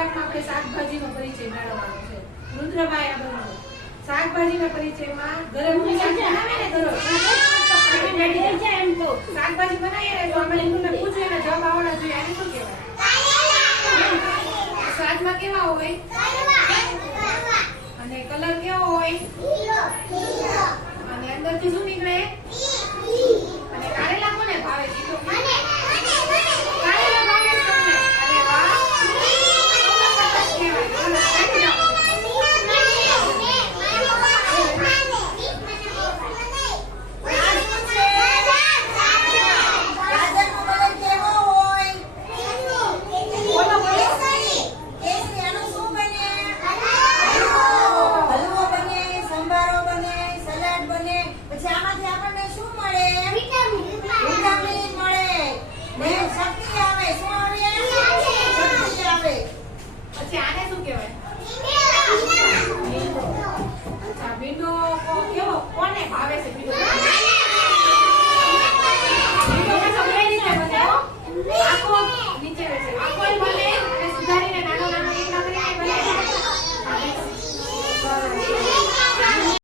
આજથી ખોરાકમાં આપણે શાકભાજીનો પરિચય મેળવવાનો છે. રુદ્રભાઈ આગળનો શાકભાજીના પરિચયમાં ઘરે શાક બનાવે ને દરરોજ શાકભાજી બનાવીએ ને તો આપણે એમને પૂછીએ ને જવાબ આવડવા જોઈએ. આને શું કહેવાય? સ્વાદમાં કેવા હોય? અને કલર કેવો હોય? અને અંદરથી શું પછી આમાંથી આપણને શું મળે? વિટામિન વિટામિન મળે. ને શક્તિ આવે. શું આવે? શક્તિ આવે. પછી આને શું કહેવાય? ભીંડો કેવો? કોને ભાવે છે?